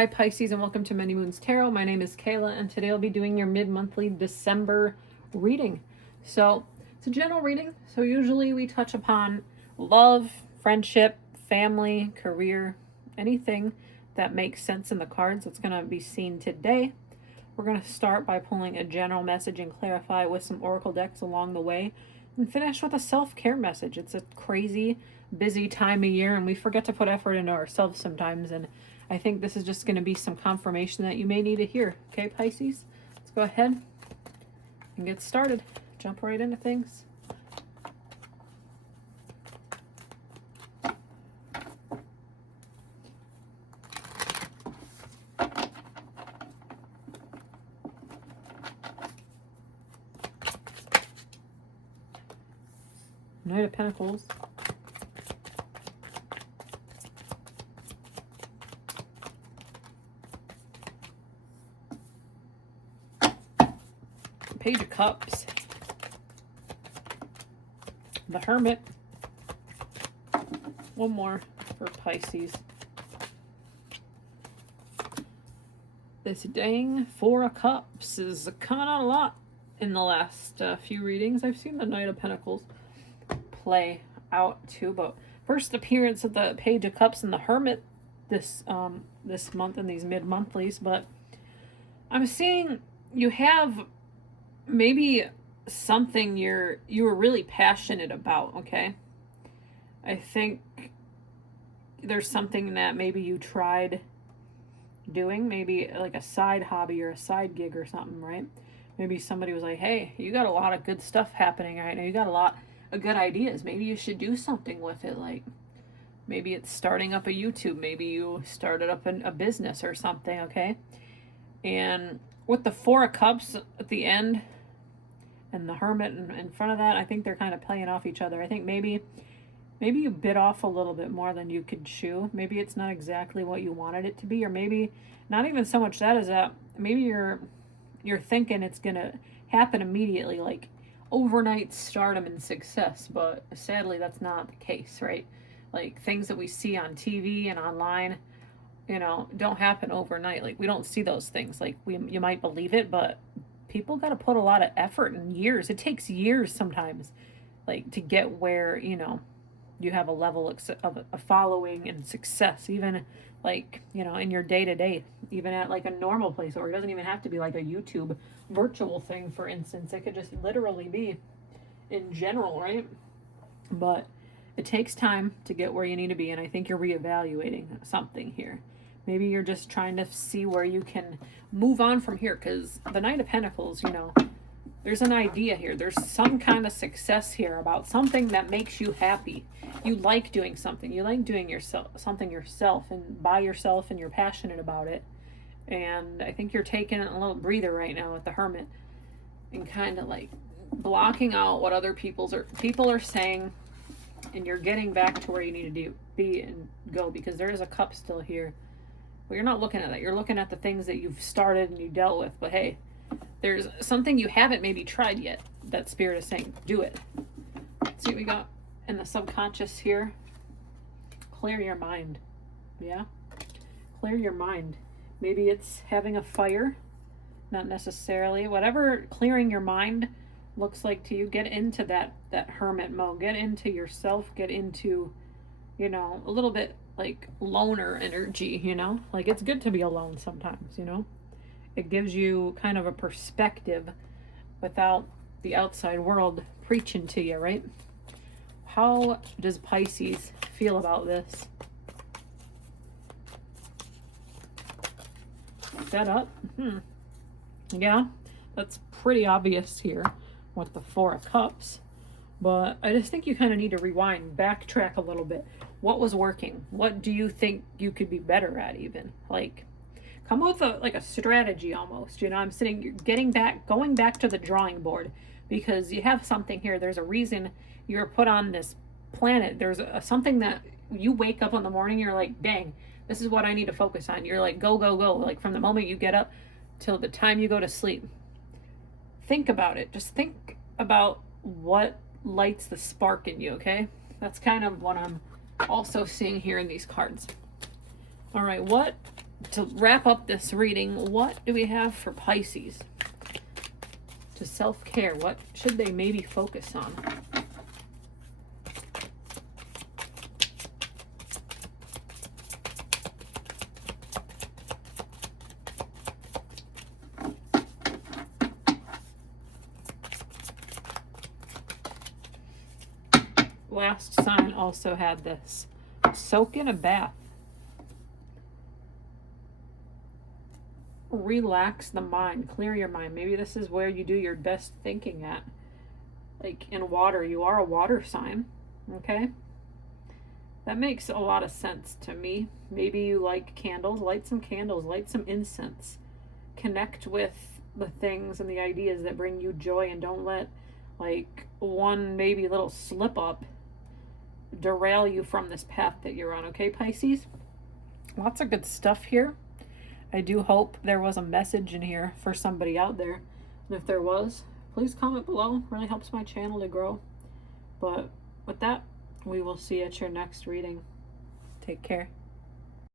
Hi Pisces and welcome to Many Moons Tarot. My name is Kayla and today I'll be doing your mid-monthly December reading. So it's a general reading. So usually we touch upon love, friendship, family, career, anything that makes sense in the cards that's going to be seen today. We're going to start by pulling a general message and clarify with some oracle decks along the way and finish with a self-care message. It's a crazy, busy time of year and we forget to put effort into ourselves sometimes, and I think this is just going to be some confirmation that you may need to hear. Okay, Pisces? Let's go ahead and get started. Jump right into things. Knight of Pentacles. Page of Cups. The Hermit. One more for Pisces. This dang Four of Cups is coming out a lot in the last few readings. I've seen the Knight of Pentacles play out too, but first appearance of the Page of Cups and the Hermit this month in these mid-monthlies. But I'm seeing you have maybe something you were really passionate about. Okay, I think there's something that maybe you tried doing, maybe like a side hobby or a side gig or something, right? Maybe somebody was like, hey, you got a lot of good stuff happening right now, you got a lot of good ideas, maybe you should do something with it. Like maybe it's starting up a YouTube, maybe you started up a business or something. Okay, and with the Four of Cups at the end and the Hermit in front of that, I think they're kind of playing off each other. I think maybe you bit off a little bit more than you could chew. Maybe it's not exactly what you wanted it to be, or maybe not even so much that, is that maybe you're thinking it's gonna happen immediately, like overnight stardom and success, but sadly that's not the case, right? Like things that we see on TV and online, don't happen overnight. Like we don't see those things. Like you might believe it, but people got to put a lot of effort and years. It takes years sometimes, like to get where, you have a level of a following and success, even like, in your day-to-day, even at like a normal place, or it doesn't even have to be like a YouTube virtual thing, for instance. It could just literally be in general, right? But it takes time to get where you need to be, and I think you're reevaluating something here. Maybe you're just trying to see where you can move on from here, because the Knight of Pentacles, there's an idea here. There's some kind of success here about something that makes you happy. You like doing something. You like doing something yourself and by yourself, and you're passionate about it. And I think you're taking a little breather right now with the Hermit and kind of like blocking out what other people are saying, and you're getting back to where you need to be and go, because there is a cup still here. But you're not looking at that. You're looking at the things that you've started and you dealt with. But hey, there's something you haven't maybe tried yet that Spirit is saying, do it. Let's see what we got in the subconscious here. Clear your mind. Yeah? Clear your mind. Maybe it's having a fire. Not necessarily. Whatever clearing your mind looks like to you, get into that Hermit mode. Get into yourself. Get into, a little bit like loner energy, Like it's good to be alone sometimes, It gives you kind of a perspective without the outside world preaching to you, right? How does Pisces feel about this? Set up? Yeah, that's pretty obvious here with the Four of Cups. But I just think you kind of need to rewind, backtrack a little bit. What was working? What do you think you could be better at even? Like, come with a strategy almost, I'm going back to the drawing board, because you have something here. There's a reason you're put on this planet. There's something that you wake up in the morning, you're like, dang, this is what I need to focus on. You're like, go, go, go. Like from the moment you get up till the time you go to sleep. Think about it. Just think about what lights the spark in you, okay? That's kind of what I'm also seeing here in these cards. All right, what to wrap up this reading, what do we have for Pisces? To self-care, what should they maybe focus on? Last sign also had this. Soak in a bath. Relax the mind. Clear your mind. Maybe this is where you do your best thinking at. Like in water. You are a water sign. Okay? That makes a lot of sense to me. Maybe you like candles. Light some candles. Light some incense. Connect with the things and the ideas that bring you joy, and don't let like one maybe little slip up derail you from this path that you're on. Okay, Pisces? Lots of good stuff here. I do hope there was a message in here for somebody out there. And if there was, please comment below. It really helps my channel to grow. But with that, we will see you at your next reading. Take care.